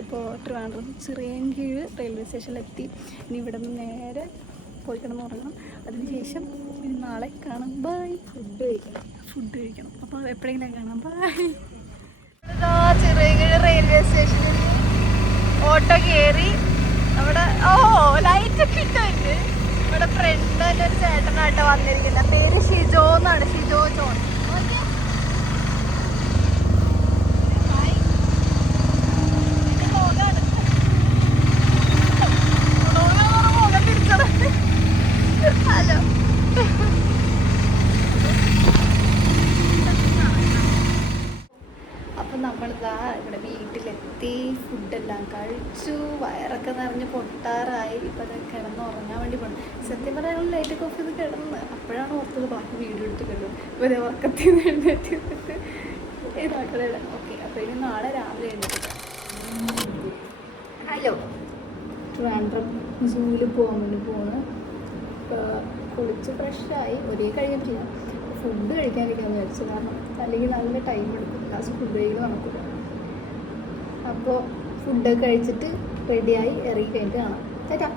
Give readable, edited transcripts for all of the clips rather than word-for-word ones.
ഇപ്പോൾ ട്രിവാൻഡ്രം ചിറയൻകീഴ് റെയിൽവേ സ്റ്റേഷനിലെത്തി. ഇനി ഇവിടെ നിന്ന് നേരെ പോയി കിടന്ന് ഉറങ്ങണം. അതിനുശേഷം നാളെ കാണാം. ബൈ. ഫുഡ് കഴിക്കണം. അപ്പോൾ എപ്പോഴെങ്കിലും കാണാം. ബൈ. ചിറയൻകീഴ് റെയിൽവേ സ്റ്റേഷനിൽ ഓട്ടോ കയറി. അവിടെ ലൈറ്റൊക്കെ ഇട്ടുണ്ട്. ഇവിടെ ഫ്രണ്ട് തന്നെ ഒരു ചേട്ടനായിട്ട് വന്നിരിക്കുന്നത്. പേര് ഷിജോ എന്നാണ്. ഷിജോ ജോൺ. അപ്പം നമ്മളിതാ ഇവിടെ വീട്ടിലെത്തി. ഫുഡെല്ലാം കഴിച്ചു. വയറൊക്കെ നിറഞ്ഞ് പൊട്ടാറായി. ഇപ്പം അത് കിടന്നുറങ്ങാൻ വേണ്ടി പോകണം. സത്യം പറയാനുള്ള ലൈറ്റൊക്കെ ഓഫ് ചെയ്ത് കിടന്ന് അപ്പോഴാണ് ഓർത്തത് ബാക്കി വീഡിയോ എടുത്തിട്ടുള്ളൂ. ഇവരെ ഉറക്കത്തിൽ നിന്ന് എഴുന്നേറ്റ് ഇതാക്കലാണ്. ഓക്കെ, അപ്പോൾ ഇനി നാളെ രാവിലെ എഴുന്നേറ്റ്. ഹലോ, ട്രിവാൻഡ്രം സൂവിൽ പോകാൻ വേണ്ടി പോകുന്നു. കുളിച്ച് ഫ്രഷായി. ഒരേ കഴിഞ്ഞിട്ടില്ല. ഫുഡ് കഴിക്കാനിരിക്കാമെന്ന് വിചാരിച്ചു. കാരണം അല്ലെങ്കിൽ നല്ല ടൈം എടുക്കും. ലാസ്റ്റ് ഫുഡ് കഴിക്കാൻ നടക്കില്ല. അപ്പോൾ ഫുഡൊക്കെ കഴിച്ചിട്ട് റെഡിയായി ഇറങ്ങി കഴിഞ്ഞിട്ട് കാണാം. ചേട്ടാ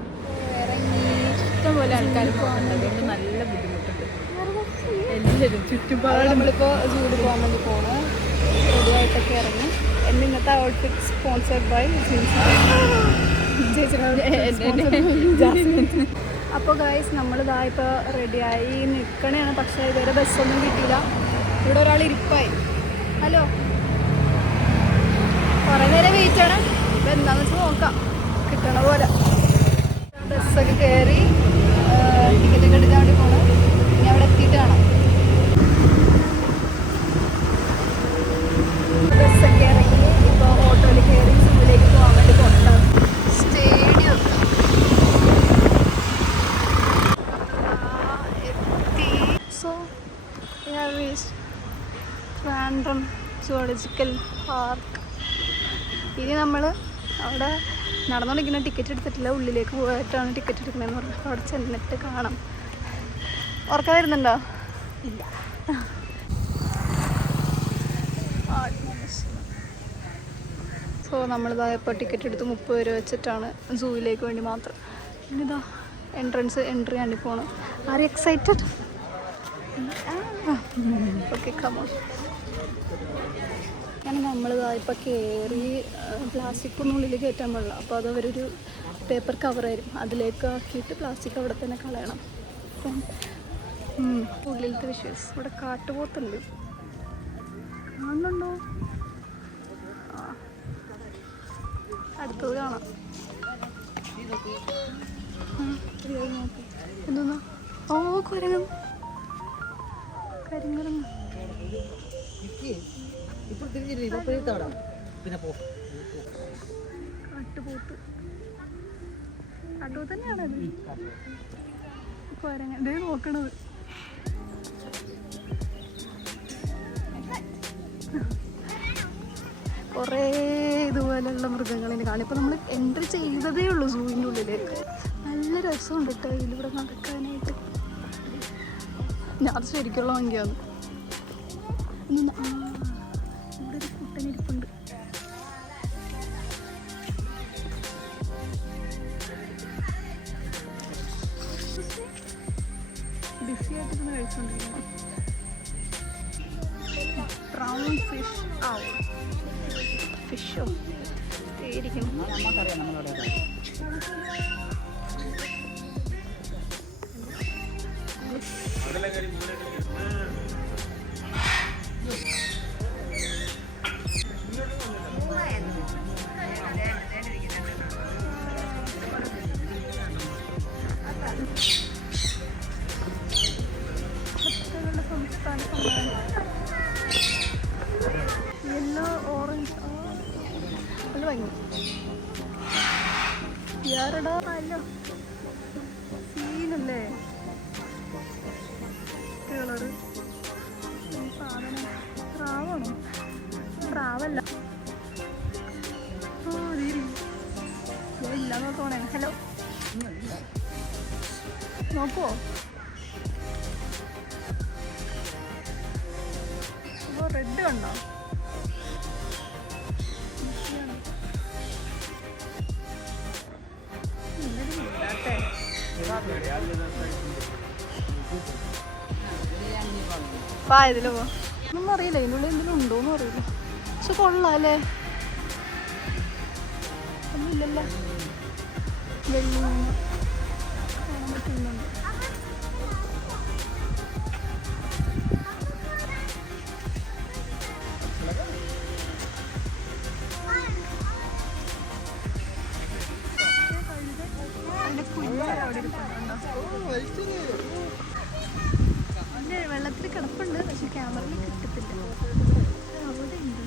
ഇഷ്ടംപോലെ ആൾക്കാർ പോകുന്നുണ്ട്. അതുകൊണ്ട് നല്ല ബുദ്ധിമുട്ടുണ്ട്. എല്ലാവരും ചുറ്റുപാട്. നമ്മളിപ്പോൾ സൂവിൽ പോകാൻ വേണ്ടി പോകണം. റെഡിയായിട്ടൊക്കെ ഇറങ്ങി. എൻ്റെ ഇന്നത്തെ ഔട്ട്ഫിറ്റ് സ്പോൺസർഡ് ബൈ അപ്പോൾ ഗൈസ് നമ്മളിതാ ഇപ്പോൾ റെഡിയായി നിൽക്കണേണ്. പക്ഷേ ഇതുവരെ ബസ്സൊന്നും കിട്ടിയില്ല. ഇവിടെ ഒരാൾ ഇരിപ്പായി. ഹലോ, കുറേ നേരം വെയിറ്റ് ചെയ്യണം. ഇപ്പം എന്താണെന്ന് വെച്ചാൽ നോക്കാം, കിട്ടണ പോലെ. ബസ്സൊക്കെ കയറി ടിക്കറ്റൊക്കെ എടുക്കാൻ വേണ്ടി പോകണം. ഇനി അവിടെ എത്തിയിട്ട് കാണാം. ബസ്സൊക്കെ ഇറങ്ങി ഇപ്പോൾ ഓട്ടോയിൽ കയറി സൂവിലേക്ക് പോകാൻ വേണ്ടി പോകണം. Stadium Trivandrum zoological park. ഇനി നമ്മൾ അവിടെ നടന്നുകൊണ്ടിരിക്കുന്ന ടിക്കറ്റ് എടുത്തിട്ടില്ല. ഉള്ളിലേക്ക് പോയിട്ടാണ് ടിക്കറ്റ് എടുക്കണമെന്ന് പറഞ്ഞു. അവിടെ ചെന്നിട്ട് കാണാം. ഉറക്കം വരുന്നുണ്ടോ? ഇല്ല. സോ നമ്മളിതാ ഇപ്പോൾ ടിക്കറ്റ് എടുത്ത് 30 രൂപ വെച്ചിട്ടാണ് സൂവിലേക്ക് വേണ്ടി മാത്രം. ഇനിതാ എൻട്രി ആണ്ടി പോകണം. Are you excited? Okay, come on. അങ്ങനെ നമ്മളിതാ ഇപ്പോൾ കയറി. പ്ലാസ്റ്റിക് ഒന്നും ഉള്ളിൽ കയറ്റാൻ പാടില്ല. അപ്പോൾ അത് അവരൊരു പേപ്പർ കവറായിരിക്കും, അതിലേക്ക് ആക്കിയിട്ട് പ്ലാസ്റ്റിക് അവിടെ തന്നെ കളയണം. അപ്പം ഉള്ളിലത്തെ വിഷ്വൽസ്. ഇവിടെ കാട്ടുപോത്തുണ്ട്, കാണുന്നുണ്ടോ? അടുത്തത് കാണാം. എന്തോന്നാ? ഓ, കുരങ്ങൻ. കരിങ്കുരങ്ങ്. കാട്ടുപോത്ത്. കാട്ടുപോത്ത് തന്നെയാണ് അത്. കുരങ്ങൻ ഇതേ നോക്കണത്. കുറേ ഇതുപോലെയുള്ള മൃഗങ്ങളിനെ കാണും. ഇപ്പോൾ നമ്മൾ എൻട്രി ചെയ്തതേ ഉള്ളൂ സൂവിൻ്റെ ഉള്ളിലേക്ക്. നല്ല രസമുണ്ട് കേട്ടോ ഇതിലൂടെ നടക്കാനായിട്ട്. ഞാൻ ശരിക്കുള്ള ഭംഗിയാണ്. ഇവിടെ ഒരു കുട്ടനിരിപ്പുണ്ട്. ബിസിയായിട്ടിരുന്ന് കഴിച്ചുകൊണ്ടിരിക്കണം. ബ്രൗൺ ഫിഷ് ആവും. ഫിഷോ ഇരിക്കണം. എടാ അല്ലോ സീനല്ലേ കളറ് സാധനം പ്രാവാണോ? പ്രാവല്ല. ഇല്ല നോക്കണേ. ഹലോ നോക്കുവോ? അപ്പോൾ റെഡ് കണ്ടോ? ഇതിലോ ഒന്നും അറിയില്ല, ഇതിനുള്ളിൽ എന്തെങ്കിലും ഉണ്ടോന്നും അറിയില്ല. പക്ഷെ കൊള്ളാം അല്ലേ? ഒന്നുമില്ലല്ലോ. വെള്ളി കാണാൻ പറ്റുന്നുണ്ട്. അതിന്റെ കുഞ്ഞ് അവിടെ ഇരിപ്പുണ്ടോ? അതിന്റെ വെള്ളത്തിൽ കിടപ്പുണ്ട്, പക്ഷെ ക്യാമറയിൽ കിട്ടത്തില്ല. അവിടെ ഉണ്ട്.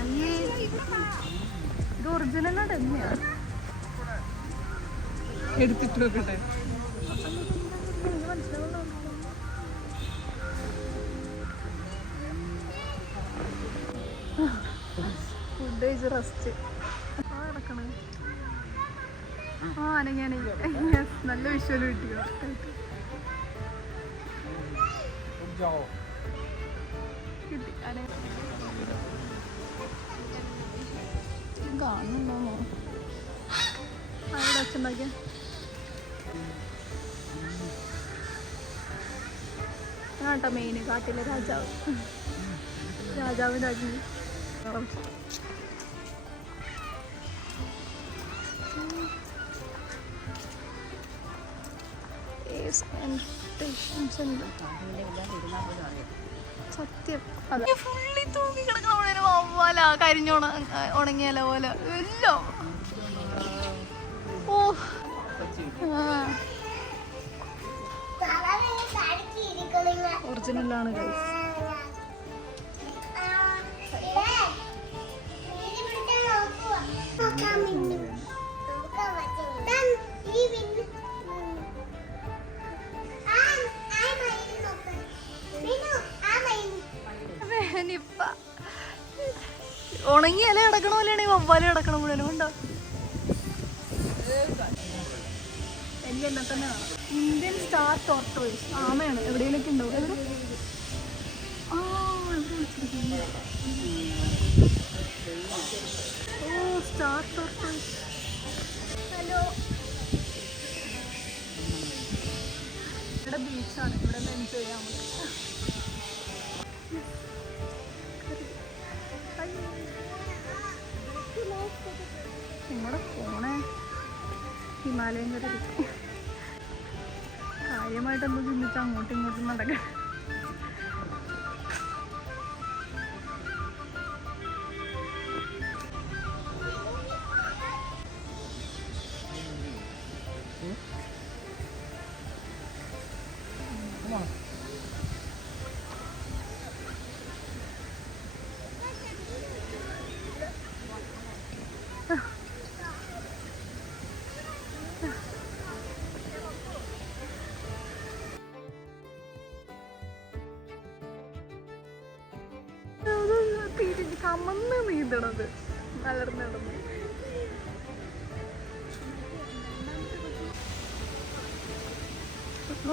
അയ്യേ ഇത് ഒറിജിനലാണ് തന്നെയാണ്. എടുത്തിട്ട് നോക്കട്ടെ. ഫുഡ് കഴിച്ച് റെസ്റ്റ് കിടക്കണേ. അനങ്ങി നല്ല വിഷ്വല് കിട്ടിയോ? കിട്ടി കാണുന്നുണ്ടോ? അവിടെ വെച്ചുണ്ടാക്കിയ കേട്ടോ മെയിന് കാട്ടിലെ രാജാവ്. രാജാവും രാജ്ഞി. സത്യം ഫുള്ളി തൂങ്ങി കിടക്കണ പോലെ കരിഞ്ഞോണ ഉണങ്ങിയല പോലെ എല്ലാം. ഓ ഒറിജിനലാണ് ഗൈസ്. ഉണങ്ങി ഇല കിടക്കണ പോലെയാണ് ഈ വവ്വാല് കിടക്കണ മുഴുവനും ഉണ്ടോ? എന്നെ തന്നെ ഇന്ത്യൻ സ്റ്റാർ ടോർട്ടോയിസ് ആമയാണ്. എവിടെയെങ്കിലൊക്കെ ഉണ്ടോ? എവിടെ? ആ എവിടെ വെച്ചിരിക്കുന്നു? ഓ സ്റ്റാർ ടോർട്ടോയിസ്. ഹലോ ഇവിടെ ബീച്ചാണ്. ഇവിടെ എൻജോയ് ചെയ്യാൻ പറ്റും. ഇങ്ങോട്ട് പോണേ ഹിമാലയം വരെ കാര്യമായിട്ട് എന്തോ ചിന്തിച്ചാൽ അങ്ങോട്ടും ഇങ്ങോട്ടും നടക്കാം. കമന്ന് നീന്തണത് മലർന്ന് നടന്ന്.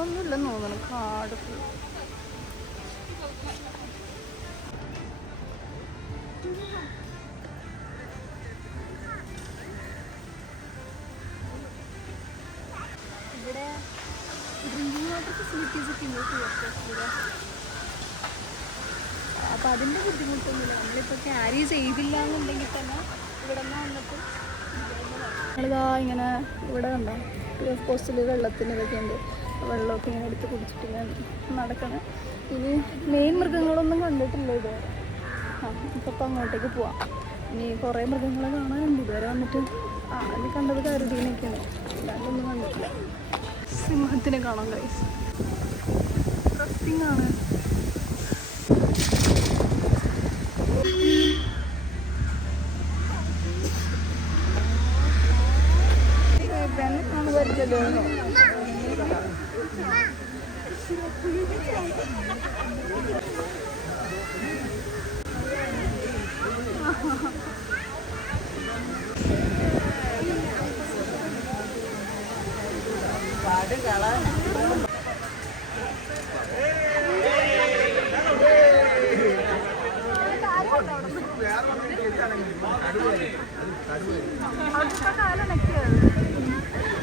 ഒന്നുമില്ലെന്ന് തോന്നണം. കാട് ഇവിടെ ഡ്രിങ്കിങ് വാട്ടർ ഫെസിലിറ്റീസ് ഒക്കെ ഉണ്ട്. അപ്പോൾ അതിൻ്റെ ബുദ്ധിമുട്ടൊന്നുമില്ല. നമ്മളിപ്പോൾ ക്യാരി ചെയ്തില്ല എന്നുണ്ടെങ്കിൽ തന്നെ ഇവിടെ നിന്ന് വന്നിട്ട് നമ്മളിതാ ഇങ്ങനെ ഇവിടെ കണ്ടോ പോസ്റ്റിൽ വെള്ളത്തിന് ഇതൊക്കെ ഉണ്ട്. വെള്ളമൊക്കെ ഇങ്ങനെ എടുത്ത് കുടിച്ചിട്ട് ഇങ്ങനെ നടക്കണം. ഇനി മെയിൻ മൃഗങ്ങളൊന്നും കണ്ടിട്ടില്ല ഇതുവരെ. ഇപ്പോൾ അങ്ങോട്ടേക്ക് പോവാം. ഇനി കുറേ മൃഗങ്ങളെ കാണാനുണ്ട്. ഇതുവരെ വന്നിട്ട് അതിൽ കണ്ടത് കരുതീനൊക്കെയാണ്. അല്ലാണ്ടൊന്നും കണ്ടിട്ടില്ല. സിംഹത്തിനെ കാണാം ഗൈസ്. ഇൻട്രസ്റ്റിംഗ് ആണ്.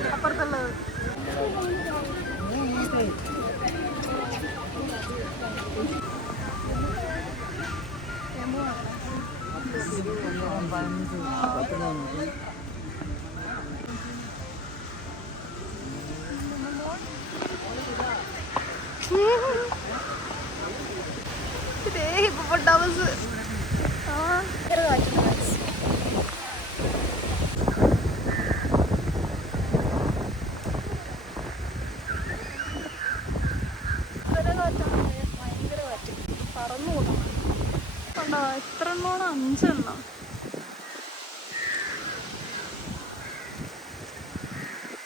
അപ്പുറത്തുള്ളത് ഹിപ്പോപ്പൊട്ടാമസ് ഭയങ്കര കാറ്റ് പറന്നു പോകണം കണ്ടോ എത്ര എണ്ണമാണ് 5 എണ്ണം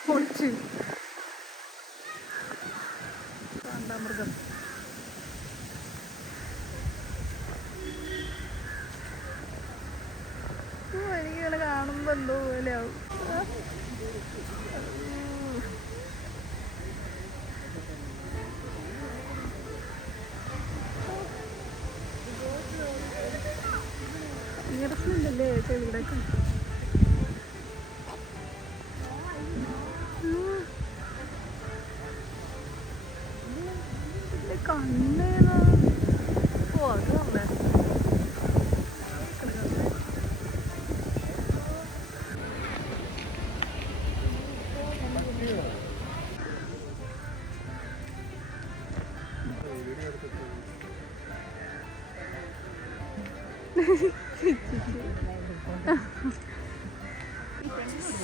പൊളിച്ച് മൃഗം എനിക്കിങ്ങനെ കാണുമ്പോ എന്തോ പോലെ ആവും രസമില്ലല്ലേ ചെവിടൊക്കെ കണ്ണേതാ ഓ അതല്ലേ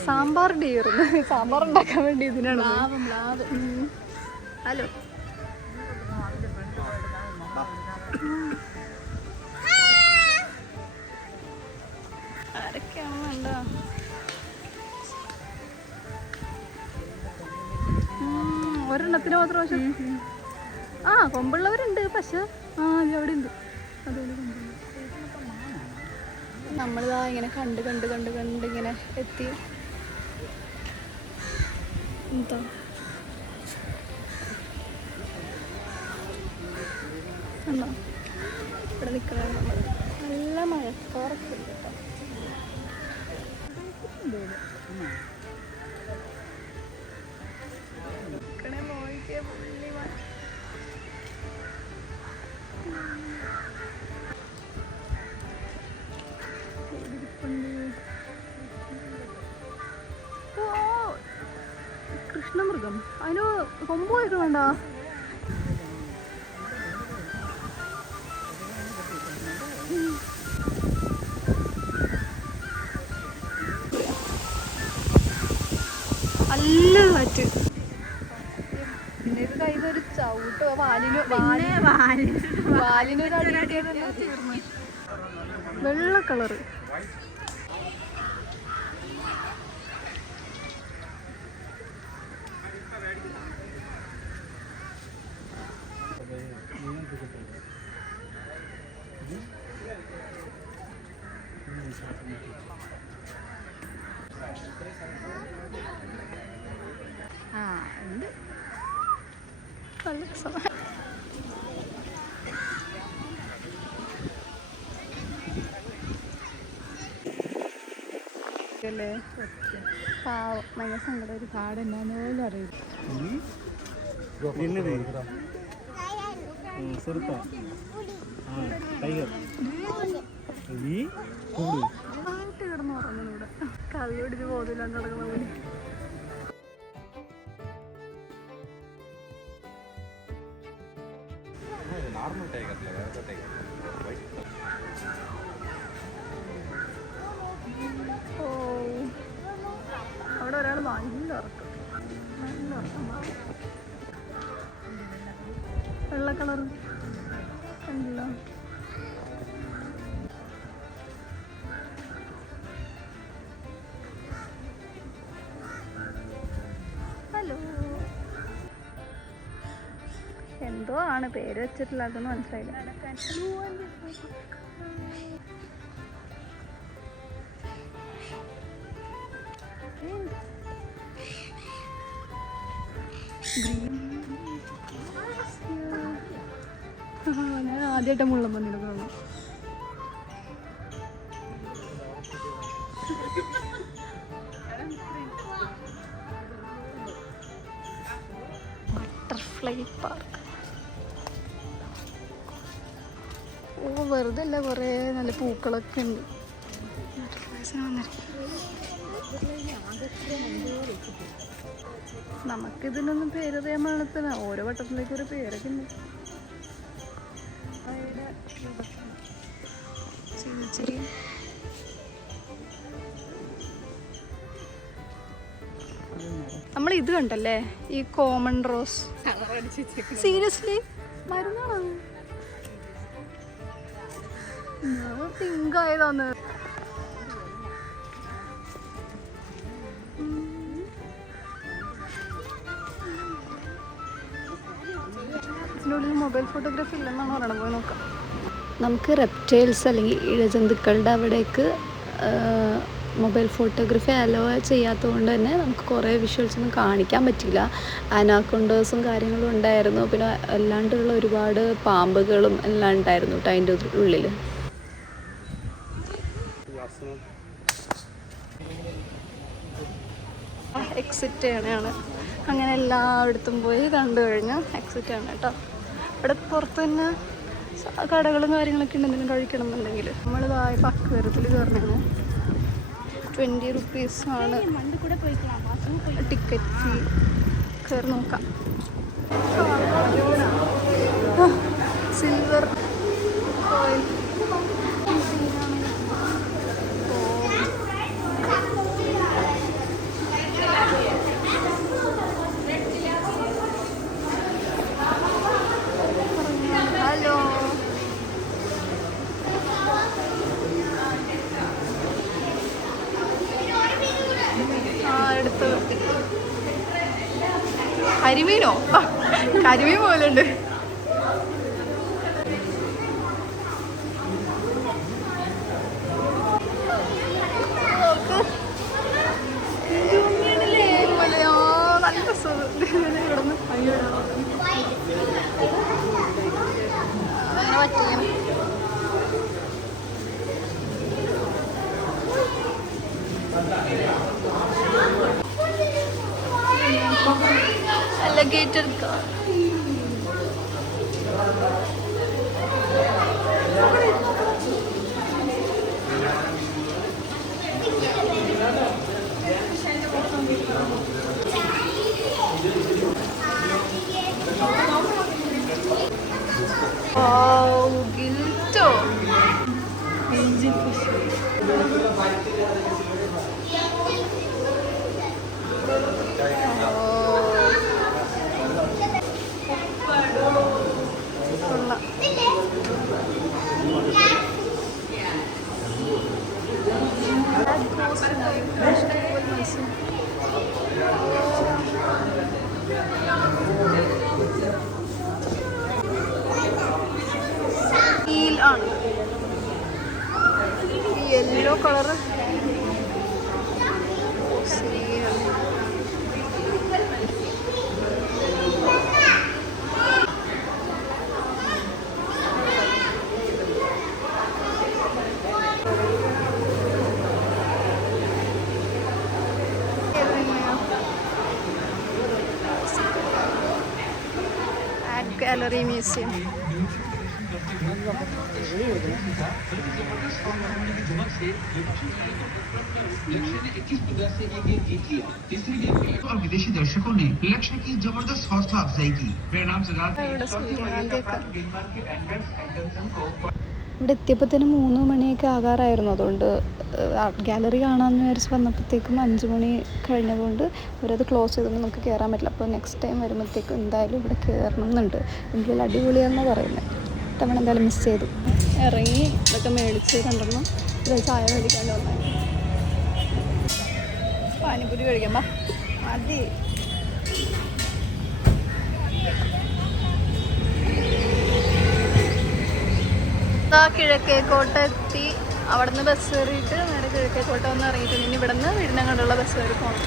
സാമ്പാർ ഡീർന്ന് സാമ്പാർ ഉണ്ടാക്കാൻ വേണ്ടി ഇതിനാണ് ഹലോ ആരൊക്കെയാണ് വേണ്ട ഒരെണ്ണത്തിന് മാത്രം പക്ഷെ ആ കൊമ്പുള്ളവരുണ്ട് പക്ഷെ അവിടെ ഉണ്ട് അതുപോലെ നമ്മളിതാ ഇങ്ങനെ കണ്ട് കണ്ട് കണ്ട് കണ്ട് ഇങ്ങനെ എത്തി എന്താ കണ്ടോ ഇവിടെ നിൽക്കണ നമ്മൾ നല്ല മഴക്കാറൊക്കെ ഉണ്ട് കേട്ടോ നിൽക്കണേ നോക്കിയ പുള്ളി മഴ കൃഷ്ണമൃഗം അതിന് കൊമ്പ് പോയിട്ട് വേണ്ട നല്ല കാറ്റ് പിന്നെ ഇത് കയ്യിലൊരു ചവിട്ടോ വാലിനൊരു വെള്ള കളറ് ഉണ്ട് നല്ല രസമാണ് പാവം ഭയങ്കര സങ്കടം ഒരു കാട് എന്നാന്ന് പോലും അറിയില്ല കിടന്ന് ഉറങ്ങുന്നൂടെ കവി പിടിച്ച് പോതില്ല കിടക്കുന്ന പോലെ நார்மல் டைகர்ல வேற டைகர் ഓ അവിടെ ഒരാൾ നല്ല ഉറക്കം നല്ല ഉറക്കം വെള്ള കളർ കണ്ടില്ലോ എന്തോ ആണ് പേര് വെച്ചിട്ടില്ല, അതൊന്നും മനസ്സിലായില്ല. ഞാൻ ആദ്യമായിട്ട് മുള്ളമ്പന്നിയുടെ കാണാം. Butterfly park. ഓ വെറുതെ അല്ല, കുറേ നല്ല പൂക്കളൊക്കെ ഉണ്ട്. നമുക്കിതിനൊന്നും പേരറിയാൻ പാടത്തില്ല. ഓരോ ബട്ടർഫ്ലൈക്ക് ഒരു പേരൊക്കെ ഉണ്ട്. ശരി, നമ്മൾ ഇത് കണ്ടല്ലേ, ഈ കോമൺ റോസ്. സീരിയസ്ലി മരുന്നാണോ? തിങ്ക് ആയതാന്ന്. ഇതിനുള്ളിൽ മൊബൈൽ ഫോട്ടോഗ്രാഫി ഇല്ലെന്നാണ് പറയണത്. പോയി നോക്കാം. നമുക്ക് റെപ്റ്റൈൽസ് അല്ലെങ്കിൽ ഇഴജന്തുക്കളുടെ അവിടേക്ക് മൊബൈൽ ഫോട്ടോഗ്രാഫി അലോ ചെയ്യാത്തതുകൊണ്ട് തന്നെ നമുക്ക് കുറേ വിഷ്വൽസ് ഒന്നും കാണിക്കാൻ പറ്റില്ല. അനാക്കൊണ്ടേഴ്സും കാര്യങ്ങളും ഉണ്ടായിരുന്നു. പിന്നെ അല്ലാണ്ടുള്ള ഒരുപാട് പാമ്പുകളും എല്ലാം ഉണ്ടായിരുന്നു കേട്ടോ അതിൻ്റെ ഉള്ളിൽ. എക്സിറ്റ് ചെയ്യണതാണ്. അങ്ങനെ എല്ലായിടത്തും പോയി കണ്ടു കഴിഞ്ഞാൽ എക്സിറ്റ് ആണ് കേട്ടോ. ഇവിടെ പുറത്ത് തന്നെ കടകളും കാര്യങ്ങളൊക്കെ ഉണ്ട് എന്തെങ്കിലും കഴിക്കണം എന്നുണ്ടെങ്കിൽ. നമ്മളിതായി പക്കരത്തിൽ കയറണതാണ്. 20 റുപ്പീസാണ് ടിക്കറ്റ് ഫീ. കയറി നോക്കാം. Silver coin. ഹലോ, എടുത്തത് കരിമീനോ? കരിമീൻ പോലെ ഉണ്ട്. നല്ല കിടന്ന് അങ്ങനെ പറ്റിയാണ്. alligator car. Wow, gilto. Angel fish. ആണ് ഈ yellow colour. Art gallery museum. और विदेशी दर्शकों ने लक्ष्य की जबरदस्त हौसला अफजाई की। मेरा नाम ഇവിടെ എത്തിയപ്പോഴത്തേനും 3 മണിയൊക്കെ ആകാറായിരുന്നു. അതുകൊണ്ട് ആർട്ട് ഗാലറി കാണാമെന്ന് വിചാരിച്ച് വന്നപ്പോഴത്തേക്കും 5 മണി കഴിഞ്ഞതുകൊണ്ട് അവരത് ക്ലോസ് ചെയ്തുകൊണ്ട് നമുക്ക് കയറാൻ പറ്റില്ല. അപ്പോൾ നെക്സ്റ്റ് ടൈം വരുമ്പോഴത്തേക്കും എന്തായാലും ഇവിടെ കയറണം എന്നുണ്ട്. എങ്കിലും അടിപൊളിയാണെന്നാണ് പറയുന്നത്. തവണ എന്തായാലും മിസ് ചെയ്തു. ഇറങ്ങി ഇതൊക്കെ മേടിച്ച് കണ്ടെന്നു. ഇത് ചായ മേടിക്കാണ്ട് വന്നാൽ പാനിപ്പൂരി കഴിക്കാം. മതി. കിഴക്കേക്കോട്ട എത്തി. അവിടെ നിന്ന് ബസ് കയറിയിട്ട് നേരെ കിഴക്കേക്കോട്ട വന്ന് ഇറങ്ങിയിട്ടുണ്ട്. ഇനി ഇവിടെ നിന്ന് വീടിനങ്ങോട്ടുള്ള ബസ് കയറി പോകണം.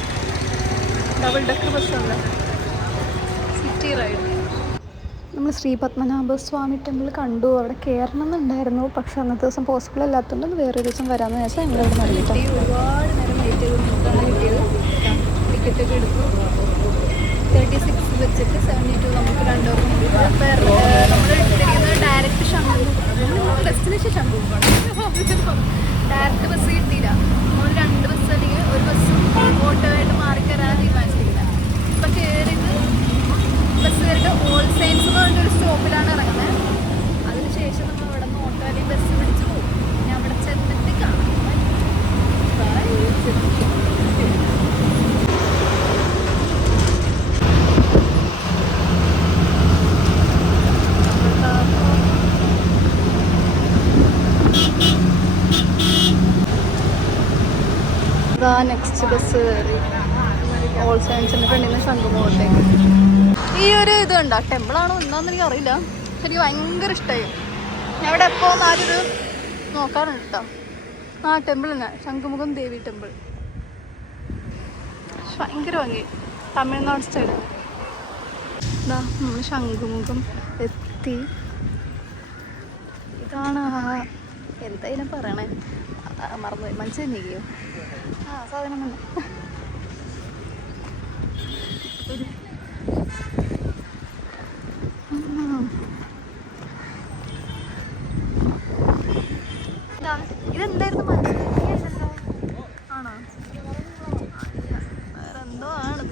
ഡബിൾ ഡെക്കർ ബസ്സുണ്ട്. City ride. നമ്മൾ ശ്രീ പത്മനാഭസ്വാമി ടെമ്പിൾ കണ്ടു. അവിടെ കയറണം എന്നുണ്ടായിരുന്നു, പക്ഷെ അന്നത്തെ ദിവസം പോസിബിൾ അല്ലാത്തതുകൊണ്ട് വേറൊരു ദിവസം വരാമെന്ന് വെച്ചാൽ ഞങ്ങൾ ഇവിടെ നൽകിയിട്ട് ഒരുപാട് നേരം വെയിറ്റ് ചെയ്ത് നിന്നിട്ടാണ് കിട്ടിയത്. ടിക്കറ്റൊക്കെ എടുത്തു. 36 വെച്ചിട്ട് 72 നമുക്ക് രണ്ടുപേർക്കും നമ്മൾ എടുത്തിരിക്കുന്നത് ഡയറക്റ്റ് ശംഖുമുഖം. ഡെസ്റ്റിനേഷൻ ശംഖുമുഖമാണ്. ഡയറക്റ്റ് ബസ് കിട്ടിയില്ല. നമ്മൾ 2 ബസ് അല്ലെങ്കിൽ ഒരു ബസ്സും ഓട്ടോ ആയിട്ട് മാറിക്കരാൻ തീരുമാനിച്ചിരിക്കുന്നത്. ഇപ്പം കയറിയത് ബസ് കയറിയിട്ട് ഓൾ സയൻസ് എന്ന് പറഞ്ഞൊരു സ്റ്റോപ്പിലാണ് ഇറങ്ങുന്നത്. അതിനുശേഷം നമ്മൾ അവിടെ നിന്ന് ഓട്ടോ അല്ലെങ്കിൽ ബസ് പിടിച്ച് പോകും. പിന്നെ അവിടെ ചെന്നിട്ട് കാണാം. നെക്സ്റ്റ് ബസ് കയറി ഓൾ സയൻസിൻ്റെ ഫ്രണ്ടിൽ നിന്ന് ശംഖുമുഖത്തേക്ക്. ഈ ഒരു ഇത് കണ്ടോ, ടെമ്പിളാണോ എന്താണെന്ന് എനിക്ക് അറിയില്ല. എനിക്ക് ഭയങ്കര ഇഷ്ടമായി. ഞാൻ ഇവിടെ എപ്പോൾ ആദ്യം ഇത് നോക്കാറുണ്ട് കേട്ടോ. ആ ടെമ്പിൾ തന്നെ, ശംഖുമുഖം ദേവി ടെമ്പിൾ. ഭയങ്കര ഭംഗി. തമിഴ്നാട് സ്റ്റൈൽ. ഇതാ നമ്മൾ ശംഖുമുഖം എത്തി. ഇതാണ് എന്തായാലും പറയണേ, മറന്നുപോയി. മനസ്സിലാക്കിയോ? ആ സാധനം തന്നെ. ഇതെന്തായിരുന്നു മനസ്സിലാക്കിയല്ലോ? ആണോ? വേറെന്തോ ആണ്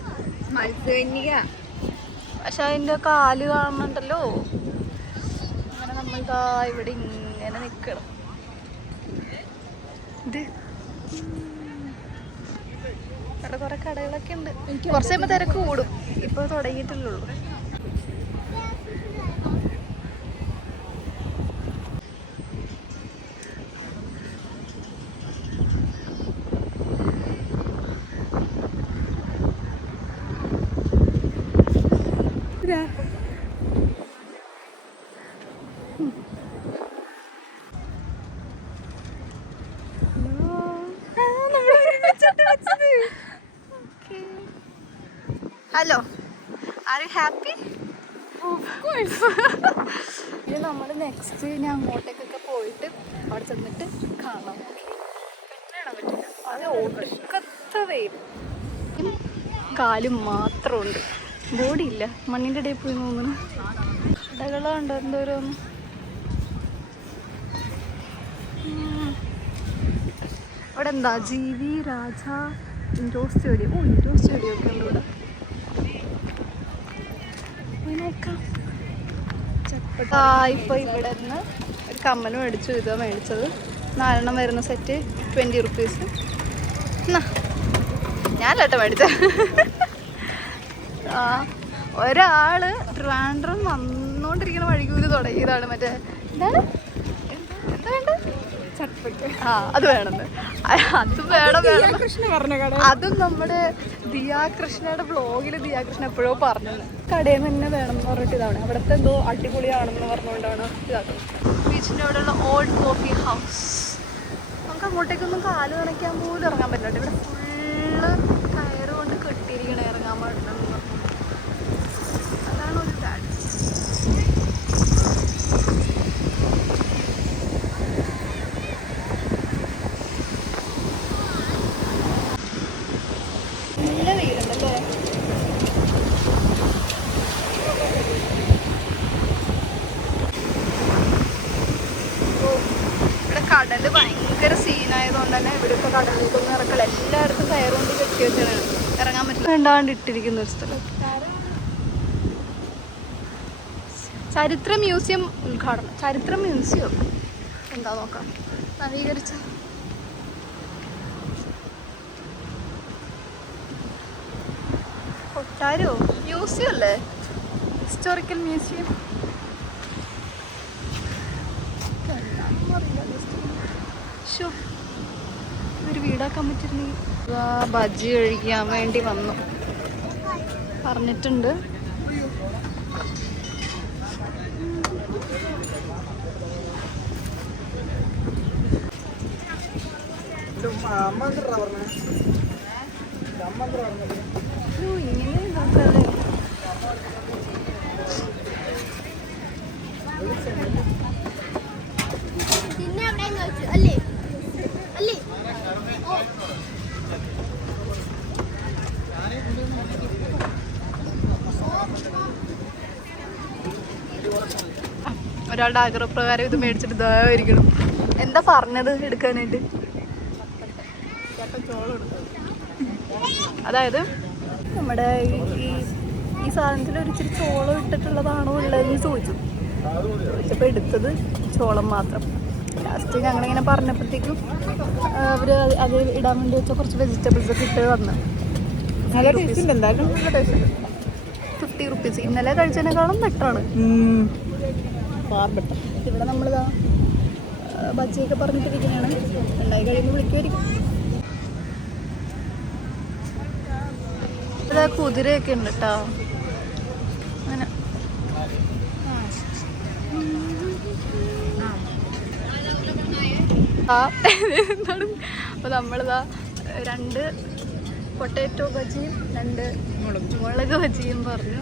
മത്സ്യകന്യക. പക്ഷെ അതിൻ്റെ കാല് കാണുന്നുണ്ടല്ലോ. അങ്ങനെ നമ്മളിതാ ഇവിടെ ഇങ്ങനെ നിൽക്കണം. ഇത് അവിടെ കുറെ കടകളൊക്കെ ഉണ്ട്. കുറച്ച് കഴിയുമ്പോൾ തിരക്ക് കൂടും. ഇപ്പോൾ തുടങ്ങിയിട്ടല്ലേ ഉള്ളൂ. Hello, are you happy? ഇത് നമ്മൾ നെക്സ്റ്റ് ഇനി അങ്ങോട്ടേക്കൊക്കെ പോയിട്ട് അവിടെ ചെന്നിട്ട് കാണാം. പറ്റില്ല, അത് ഒടുക്കത്തെ വെയിൽ. കാലും മാത്രമുണ്ട്, ബോഡിയില്ല. മണ്ണിൻ്റെ ഇടയിൽ പോയി തോന്നുന്നു. കടകളുണ്ട് എന്തോരോന്ന്. അവിടെ എന്താ GV രാജ ഇൻഡോർ സ്റ്റേഡിയം. ഇൻഡോർ സ്റ്റേഡിയം ഒക്കെ ഉണ്ട് ഇവിടെ. ഇപ്പോൾ ഇവിടെ നിന്ന് ഒരു കമ്മൽ മേടിച്ചു. ഇതാ മേടിച്ചത് 4 വരുന്ന സെറ്റ് 20 റുപ്പീസ്. ഞാനല്ലേട്ടോ മേടിച്ചത്. ഒരാള് ട്രിവാൻഡ്രം വന്നോണ്ടിരിക്കുന്ന വഴികൂല് തുടങ്ങിയതാണ്. മറ്റേ എന്താണ് എന്താ വേണ്ട ചട്പട്ട്. അത് വേണമെന്ന്. അതും വേണം. അതും നമ്മുടെ ദിയാകൃഷ്ണയുടെ ബ്ലോഗിൽ ദിയാകൃഷ്ണ എപ്പോഴോ പറഞ്ഞത്. കടയിൽ നിന്ന് തന്നെ വേണം എന്ന് പറഞ്ഞിട്ട് ഇതാണ്. അവിടുത്തെ എന്തോ അടിപൊളിയാണെന്ന് പറഞ്ഞുകൊണ്ടാണ് ഇതാക്കുന്നത്. ബീച്ചിൻ്റെ അവിടെയുള്ള ഓൾഡ് കോഫി ഹൗസ്. നമുക്ക് അങ്ങോട്ടേക്കൊന്നും കാല് നനയ്ക്കാൻ പോലും ഇറങ്ങാൻ പറ്റില്ല. ഇവിടെ ഫുള്ള് കയറ് കൊണ്ട് കെട്ടിയിരിക്കണേ, ഇറങ്ങാൻ പാടില്ലെന്ന് പറഞ്ഞു. അതാണ് ഒരു കാര്യം. നല്ല വെയിലുണ്ടല്ലേ. ഇവിടെ കടല് ഭയങ്കര സീനായതുകൊണ്ട് തന്നെ ഇവിടെയൊക്കെ കടലിലേക്കൊന്നും ഇറക്കല. എല്ലായിടത്തും കയറുകൊണ്ട് കെട്ടി വെച്ചാണ്, ഇറങ്ങാൻ പറ്റില്ല. വേണ്ടാണ്ട് ഇട്ടിരിക്കുന്ന ഒരു സ്ഥലം. ചരിത്ര മ്യൂസിയം ഉദ്ഘാടനം. ചരിത്ര മ്യൂസിയം എന്താ നോക്കാം. നവീകരിച്ച കൊട്ടാരോ മ്യൂസിയം അല്ലേ? Historical museum. ഒരു വീടാക്കാൻ പറ്റിയിരുന്നെങ്കിൽ. ബജ്ജി കഴിക്കാൻ വേണ്ടി വന്നു പറഞ്ഞിട്ടുണ്ട്. ഇങ്ങനെ നോക്കാതെ ഒരാളുടെ ആഗ്രഹപ്രകാരം ഇത് മേടിച്ചിട്ട് ഇതായിരിക്കണം. എന്താ പറഞ്ഞത് എടുക്കാനായിട്ട്? അതായത് നമ്മുടെ ഈ സാധനത്തിൽ ഒരു ഇച്ചിരി ചോളം ഇട്ടിട്ടുള്ളതാണോ ഉള്ളതെന്ന് ചോദിച്ചപ്പോൾ എടുത്തത് ചോളം മാത്രം. ലാസ്റ്റ് ഞങ്ങളിങ്ങനെ പറഞ്ഞപ്പോഴത്തേക്കും അവർ അത് ഇടാൻ വേണ്ടി വെച്ച കുറച്ച് വെജിറ്റബിൾസ് ഒക്കെ ഇട്ട് വന്നു. എന്തായാലും 50 റുപ്പീസ്. ഇന്നലെ കഴിച്ചതിനേക്കാളും ബെറ്ററാണ്. ഇവിടെ നമ്മളിതാ ബജ്ജിയൊക്കെ പറഞ്ഞിട്ടിരിക്കുന്നതാണ്. ഉണ്ടായി കഴിയുമ്പോൾ വിളിക്കുമായിരിക്കും. ഇവിടെ കുതിരയൊക്കെ ഉണ്ട് കേട്ടോ. അങ്ങനെ എന്താണ് അപ്പോൾ നമ്മളിതാ 2 പൊട്ടാറ്റോ ബജിയും 2 മുളക് ബജിയും പറഞ്ഞു.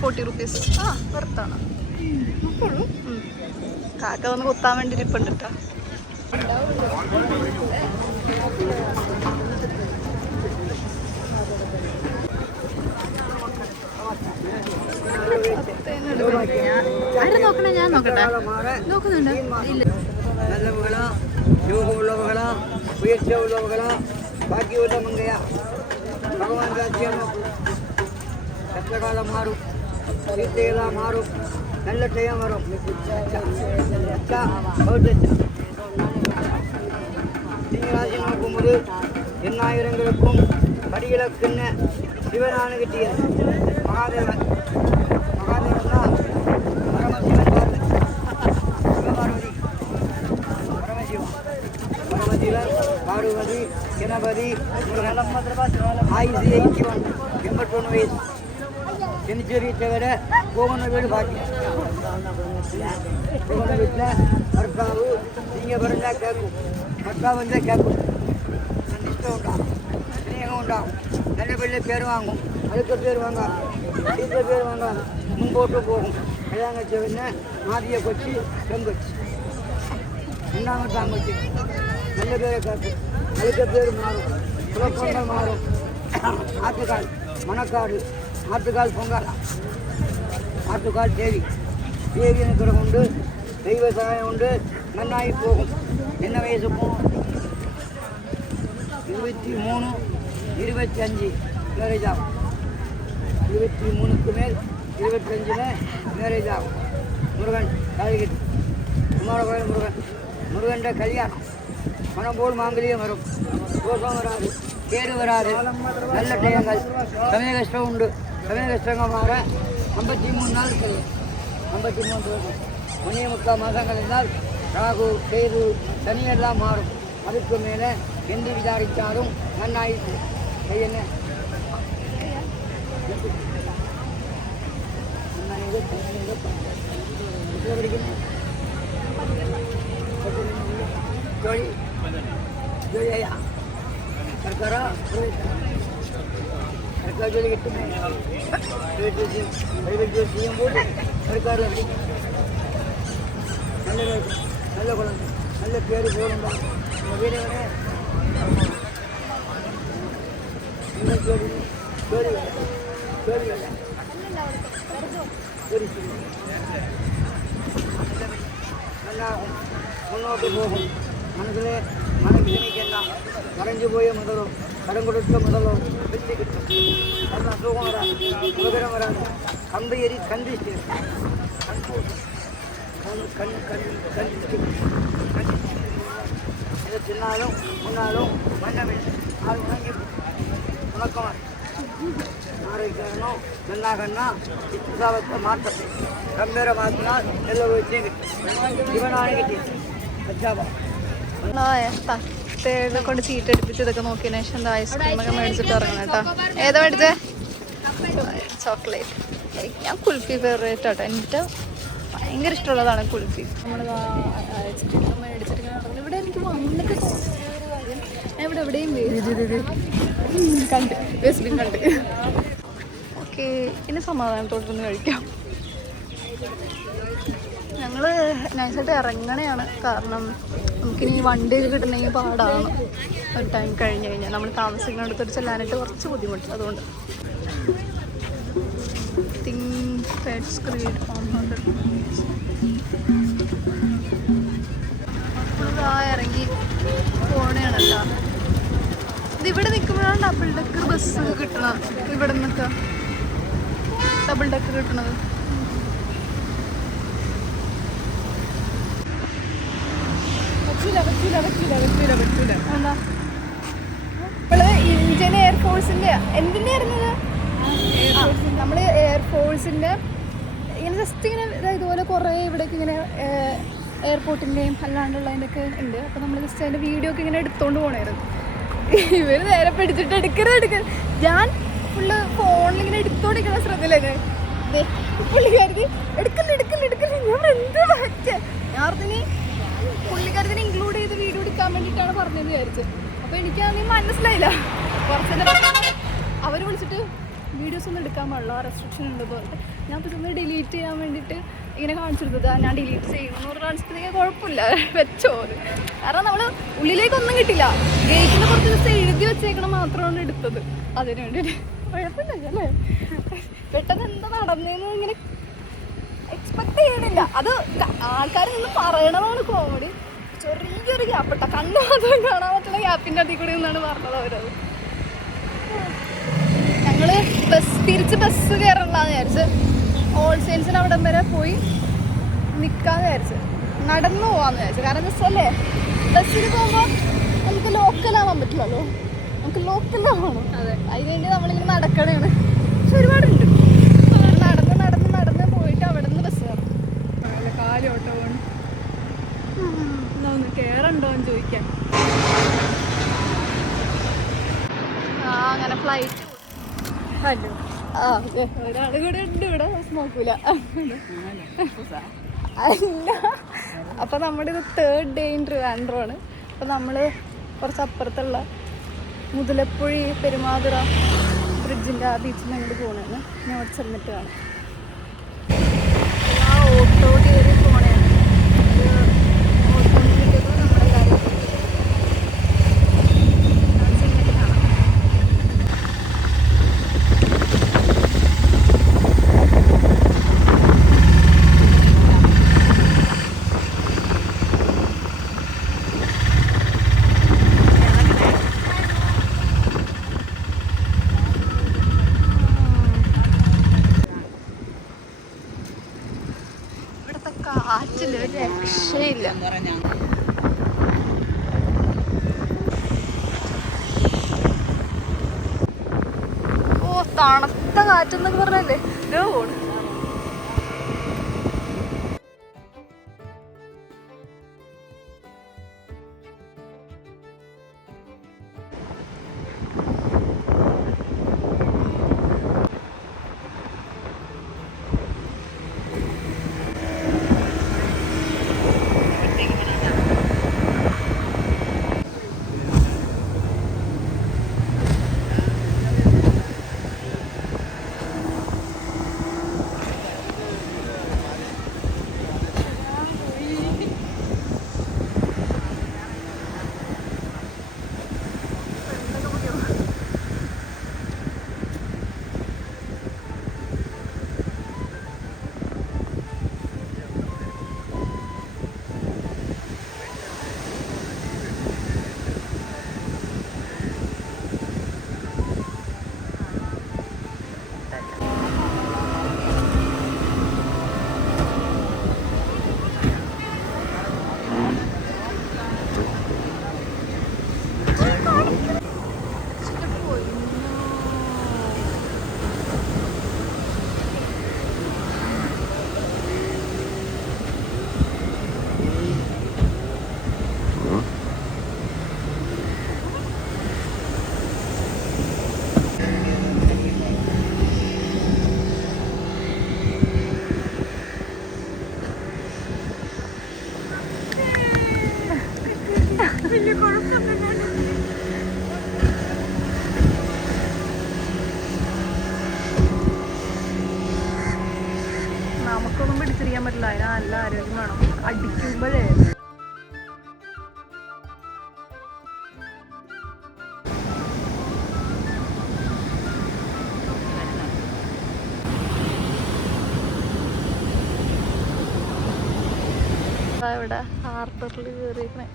40 റുപ്പീസ്. വെറുത്താണ്. കാക്ക വന്ന് കുത്താൻ വേണ്ടി ഇരിപ്പുണ്ട് കേട്ടോ. ആരും നോക്കണേ? ഞാൻ നോക്കട്ടെ. നോക്കുന്നുണ്ട്. ഇല്ല, நல்லவங்களா யோகம் உள்ளவங்களா முயற்சி உள்ளவங்களா பாக்கி உள்ளவங்கயா பகவான் ராஜ்யம் கஷ்டகாலம் மாறும், சீத்தையெல்லாம் மாறும், நல்ல டயம் வரும். நீங்களாசி நோக்கும்போது எண்ணாயிரங்களுக்கும் படிகளுக்குன்ன சிவனான கிட்டியது மகாதேவன். மகாதேவன் தான் பரமசிவன் சிவபார்வதி. பரமசிவன் பார்வதி கணபதி ஆயுசு 81 வயசு. சென்னிச்சேரி தவிர கோவன வீடு பாக்கி. கோவன வீட்டில் மறுக்காவு நீங்கள் பிறந்தா கேட்கும், மக்கா வந்தால் கேட்கும். இஷ்டம் உண்டாகும், ஸ்நேகம் உண்டாகும், நல்ல பிள்ளை பேர் வாங்கும். அதுக்கு பேர் வாங்காது, வீட்டில் பேர் வாங்காது, முன்போட்டு போகும். கல்யாணம் உடனே மாதியை கொச்சி செங்கொச்சி உண்டாங்க தாங்கொச்சி நல்ல பேரை கேட்கும். அதுக்கு பேர் மாறும், குழப்பங்கள் மாறும். ஆட்டுக்கால் மணக்காடு, ஆட்டுக்கால் பொங்காலா, ஆட்டுக்கால் தேவி. தேவி அனுக்கிறம் உண்டு, தெய்வ சகாயம் உண்டு, நன்னாகி போகும். என்ன வயசு போகும்? 23, 25 மேரேஜ் ஆகும். 23க்கு மேல் 25ல் மேரேஜ் ஆகும். முருகன் காலிகட்டி குமாரகோயில் முருகன். முருகன்ற கல்யாணம் மனம் போல் மாங்கல்யம் வரும். தோஷம் வராது, கேடு வராது, நல்ல டயங்கள். சமய கஷ்டம் உண்டு. சமய கஷ்டங்கள் மாற 53 நாள் இருக்குது. 53 வருஷம் 1.25 மாதங்கள் இருந்தால் ராகு கேது சனியெல்லாம் மாறும். அதுக்கு மேலே எந்த விசாரித்தாலும் நன்னாயிற்று. என்ன ஜோடி ஜோதியா ಸರ್ಕಾರ ಸರ್ಕಾರ ಜೊತೆಗೆ ಪ್ರೈವೇಟ್ ചെയ്യുമ്പോൾ സർക്കാർ നല്ല നല്ല കുളം നല്ല പേര് പോകുന്നുണ്ടോ വീട് ജോലി ജോലി ജോലിയല്ല നല്ല മുന്നോട്ട് പോകും. മനസ്സിലെ മനസ്സിലേക്കെല്ലാം മറഞ്ഞു പോയ മുതലോ കടം കൊടുത്ത മുതലോ വെച്ച് കിട്ടും. അത് അസുഖം വരാൻ ഉപകരം വരാൻ കമ്പയരി കണ്ടിച്ച് ഇത് തിന്നാലും ഉണ്ണാലും വന്നമില്ല. ആൾ ഉണങ്ങി ഉണക്കമാണ്. ആരോഗ്യമാണോ നന്നാകണ്ണ ഉത്സാഹത്തെ മാറ്റത്തെ ഗംഭീരമാക്കിനാൽ എല്ലാം വെച്ചേ കിട്ടും. ഇവനാണ് കിട്ടിയത്. അച്ഛാ തട്ടേനെ കൊണ്ട് ചീട്ടെടുപ്പിച്ച് ഇതൊക്കെ നോക്കിയതിനു ശേഷം എന്താ ഐസ്ക്രീമൊക്കെ മേടിച്ചിട്ട് ഇറങ്ങണം കേട്ടോ. ഏതാ മേടിച്ചേ? ചോക്ലേറ്റ്. ഞാൻ കുൽഫി ഫേവറേറ്റ് ആട്ടോ. എനിക്ക് ഭയങ്കര ഇഷ്ടമുള്ളതാണ് കുൽഫി. നമ്മൾ ഐസ്ക്രീം മേടിച്ചിട്ട് ഇങ്ങനെ നടന്നു. ഇവിടെ എനിക്ക് വന്നിട്ട് ഒരു കാര്യം, എവിടെ എവിടെയും കണ്ട് വേസ്റ്റ് ബിൻ കണ്ട്. ഓക്കെ, ഇനി സമാധാനത്തോടൊന്ന് കഴിക്കാം. ഞങ്ങൾ നൈസായിട്ട് ഇറങ്ങണയാണ്, കാരണം നമുക്കിനി വണ്ടിയൊക്കെ കിട്ടണമെങ്കിൽ പാടാണ്. ഒരു ടൈം കഴിഞ്ഞ് കഴിഞ്ഞാൽ നമ്മൾ താമസിക്കുന്നിടത്തോട്ട് ചെല്ലാനായിട്ട് കുറച്ച് ബുദ്ധിമുട്ട്. അതുകൊണ്ട് ഇറങ്ങി പോണേണ് കേട്ടോ. ഇതിവിടെ നിൽക്കുമ്പോഴാണ് ഡബിൾ ഡെക്കർ ബസ് കിട്ടണത്. ഇവിടെ നിന്നൊക്കെ ഡബിൾ ഡെക്കർ കിട്ടണത്. എന്താ നമ്മള് ഇന്ത്യൻ എയർഫോഴ്സിന്റെ എന്തിന്റെ ആയിരുന്നത്? നമ്മള് എയർഫോഴ്സിന്റെ ഇങ്ങനെ ജസ്റ്റ് ഇങ്ങനെ ഇതുപോലെ കുറേ ഇവിടേക്ക് ഇങ്ങനെ എയർപോർട്ടിൻ്റെയും അല്ലാണ്ടുള്ളതിൻ്റെ ഒക്കെ ഉണ്ട്. അപ്പോൾ നമ്മൾ ജസ്റ്റ് അതിൻ്റെ വീഡിയോ ഒക്കെ ഇങ്ങനെ എടുത്തോണ്ട് പോകണമായിരുന്നു. ഇവർ നേരെ പിടിച്ചിട്ട് എടുക്കരുത്. ഞാൻ ഫുള്ള് ഫോണിലിങ്ങനെ എടുത്തോണ്ടിരിക്കണ ശ്രദ്ധയില്ലേ പുള്ളിക്കാരത്തി എടുക്കല്ലേ ഞാൻ എന്ത് പറ്റുക. ഞാൻ പറഞ്ഞിനി പുള്ളിക്കാരത്തിനെ ഇൻക്ലൂഡ് ചെയ്ത് വീഡിയോ എടുക്കാൻ വേണ്ടിയിട്ടാണ് പറഞ്ഞതെന്ന് വിചാരിച്ചത്. അപ്പോൾ എനിക്കതൊന്നും മനസ്സിലായില്ല. കുറച്ച് അവർ വിളിച്ചിട്ട് വീഡിയോസ് ഒന്നും എടുക്കാൻ പാടില്ല, റെസ്ട്രിക്ഷൻ ഉണ്ടെന്ന് പറഞ്ഞിട്ട് ഞാൻ ഇപ്പോൾ ഒന്ന് ഡിലീറ്റ് ചെയ്യാൻ വേണ്ടിയിട്ട് ഇങ്ങനെ കാണിച്ചെടുത്തത്. ഞാൻ ഡിലീറ്റ് ചെയ്യണമെന്ന് പറഞ്ഞ് കാണിച്ചിട്ട് കുഴപ്പമില്ല വെച്ചോ. കാരണം നമ്മൾ ഉള്ളിലേക്കൊന്നും കിട്ടില്ല, ഗേറ്റിനെ കുറച്ച് ദിവസം എഴുതി വെച്ചേക്കണം മാത്രമാണ് എടുത്തത്. അതിന് വേണ്ടിയിട്ട് കുഴപ്പമില്ല അല്ലേ. പെട്ടെന്ന് എന്താ നടന്നതെന്ന് ഇങ്ങനെ എക്സ്പെക്ട് ചെയ്യണില്ല. അത് ആൾക്കാർ നിന്ന് പറയണതാണ് കോമഡി. ചെറിയൊരു ഗ്യാപ്പ് ഇട്ട കണ്ണ് മാത്രം കാണാൻ പറ്റുന്ന ഗ്യാപ്പിൻ്റെ അതിൽ കൂടി നിന്നാണ് പറഞ്ഞത് അവരത്. ഞങ്ങൾ തിരിച്ച് ബസ് കയറണമെന്ന് വിചാരിച്ച് ഓൾ സെയിൽസിന് അവിടം വരെ പോയി നിൽക്കാമെന്ന് വിചാരിച്ച്, നടന്നു പോകാമെന്ന് വിചാരിച്ചു. കാരണം ബസ്സല്ലേ, ബസ്സിൽ പോകുമ്പോൾ നമുക്ക് ലോക്കലാവാൻ പറ്റില്ലല്ലോ, നമുക്ക് ലോക്കലാവണം. അതെ, അതിന് വേണ്ടി നമ്മളിങ്ങനെ നടക്കണേണ്. പക്ഷെ ഒരുപാടുണ്ട്. നടന്ന് പോയിട്ട് അവിടെ നിന്ന് ബസ് കയറും. കാലോട്ടോ പോകണം. എന്നാ ഒന്ന് കയറണ്ടോ എന്ന് ചോദിക്കാൻ. അങ്ങനെ ഫ്ലൈറ്റ് ഹലോ ഒരാൾ കൂടെ ഉണ്ട് ഇവിടെ, നോക്കൂല അല്ല. അപ്പം നമ്മുടെ ഇത് 3rd ഡേ ഇൻ ട്രിവാൻഡ്രമാണ്. അപ്പം നമ്മൾ കുറച്ചപ്പുറത്തുള്ള മുതലപ്പുഴി പെരുമാതുറ ബ്രിഡ്ജിൻ്റെ ആ ബീച്ചിൽ നിന്ന് അങ്ങോട്ട് പോകണതാണ്. ഞാൻ അവിടെ ചെന്നിട്ട് കാണാം. ആ ഓട്ടോ കയറി പോകണതാണ്. ഓട്ടോ കിട്ടിയത് നമ്മുടെ കാര്യം ചെന്നിട്ട് കാണാം. കാറ്റില് ഒരു രക്ഷയില്ല. ഓ തണുത്ത കാറ്റെന്നൊക്കെ പറഞ്ഞല്ലേ പോണ്. പിടിച്ചിരിക്കാൻ പറ്റില്ല, അതിന് നല്ല ആരോഗ്യം വേണം. അടിക്കുമ്പോഴേ ഇവിടെ ഹാർബറിൽ കയറിയിരിക്കണേ.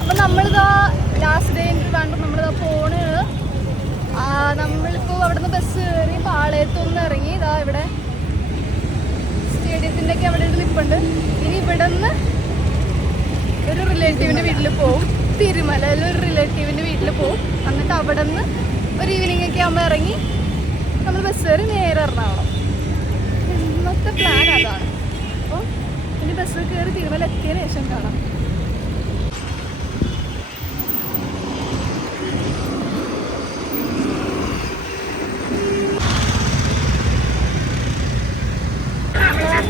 അപ്പൊ നമ്മളിതാ ലാസ്റ്റ് ഡേ ട്രിവാൻഡ്രം നമ്മളിതാ പോണ്. നമ്മളിപ്പോ അവിടുന്ന് ബസ് കയറി പാളയത്തൊന്ന് ഇറങ്ങി. ഇതാ ഇവിടെ സ്റ്റേഡിയത്തിൻ്റെ ഒക്കെ അവിടെ ഒരു നിൽപ്പുണ്ട്. ഇനി ഇവിടെ നിന്ന് ഒരു റിലേറ്റീവിൻ്റെ വീട്ടിൽ പോവും. തിരുമലയിൽ ഒരു റിലേറ്റീവിൻ്റെ വീട്ടിൽ പോവും. എന്നിട്ട് അവിടെ നിന്ന് ഒരു ഈവനിങ് ഒക്കെ ആകുമ്പോൾ ഇറങ്ങി നമ്മൾ ബസ് കയറി നേരെ എറണാകുളം. ഇന്നത്തെ പ്ലാൻ അതാണ്. അപ്പോൾ ഇനി ബസ് കയറി തിരുമല എത്തിയതിന് ശേഷം കാണാം.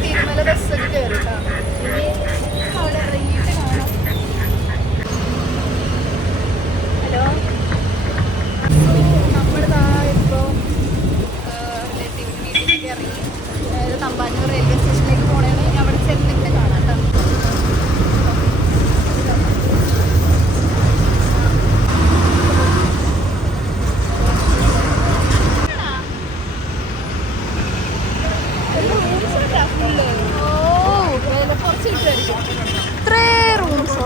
തിരുമല ബസ്സൊക്കെ കയറിയിട്ടാണ്. ഇനി അവിടെ ഇറങ്ങിയിട്ട് കാണാം. ഹലോ, നമ്മളിതാ ഇപ്പോൾ റിലേറ്റീവിൻ്റെ വീട്ടിലേക്ക് ഇറങ്ങി. അതായത് തമ്പാനൂർ റെയിൽവേ സ്റ്റേഷനിലേക്ക് പോകണേണ്. അവിടെ ചെന്നിട്ട് കാണാം കേട്ടോ. കുറച്ച് കിട്ടുമായിരിക്കും. ഇത്രേ റൂംസോ?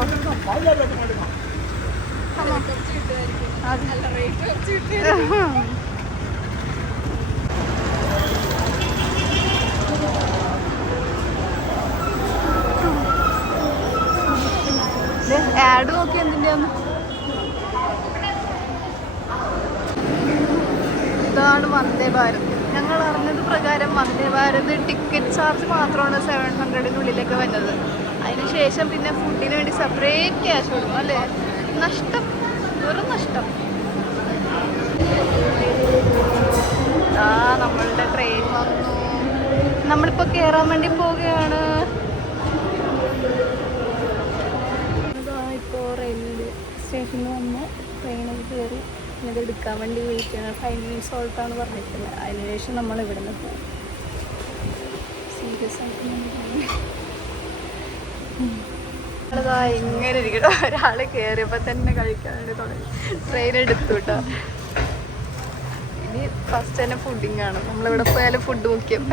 ആഡ് നോക്കി എന്തിൻ്റെയാന്ന്. ഇതാണ് വന്ദേ ഭാരത്. ഞങ്ങൾ അറിഞ്ഞത് പ്രകാരം വന്ദേ ഭാരത് ടിക്കറ്റ് ചാർജ് മാത്രമാണ് 700-നുള്ളിലൊക്കെ വന്നത്. അതിനുശേഷം പിന്നെ ഫുഡിന് വേണ്ടി സെപ്പറേറ്റ് ക്യാഷ് കൊടുക്കും അല്ലേ? നഷ്ടം, വെറും നഷ്ടം. നമ്മളുടെ ട്രെയിൻ വന്നു. നമ്മളിപ്പോൾ കയറാൻ വേണ്ടി പോവുകയാണ്. ഇപ്പോൾ റെയിൽവേ സ്റ്റേഷനിൽ വന്ന് ട്രെയിനിൽ കയറി ഇത് എടുക്കാൻ വേണ്ടി വെയിറ്റ് ചെയ്യണം. 5 minutes ഓൾട്ടാണ് പറഞ്ഞിട്ടുള്ളത്. അതിനുശേഷം നമ്മൾ ഇവിടെ നിന്ന് പോകും. സീരിയസ് ആയിട്ട് നമ്മളതാ ഇങ്ങനെ ഇരിക്കട്ടോ. ഒരാൾ കയറിയപ്പോൾ തന്നെ കഴിക്കാൻ വേണ്ടി തുടങ്ങി. ട്രെയിൻ എടുത്തു കേട്ടോ. ഇനി ഫസ്റ്റ് തന്നെ ഫുഡിങ് ആണ്. നമ്മളിവിടെ പോയാലും ഫുഡ് മുഖ്യം.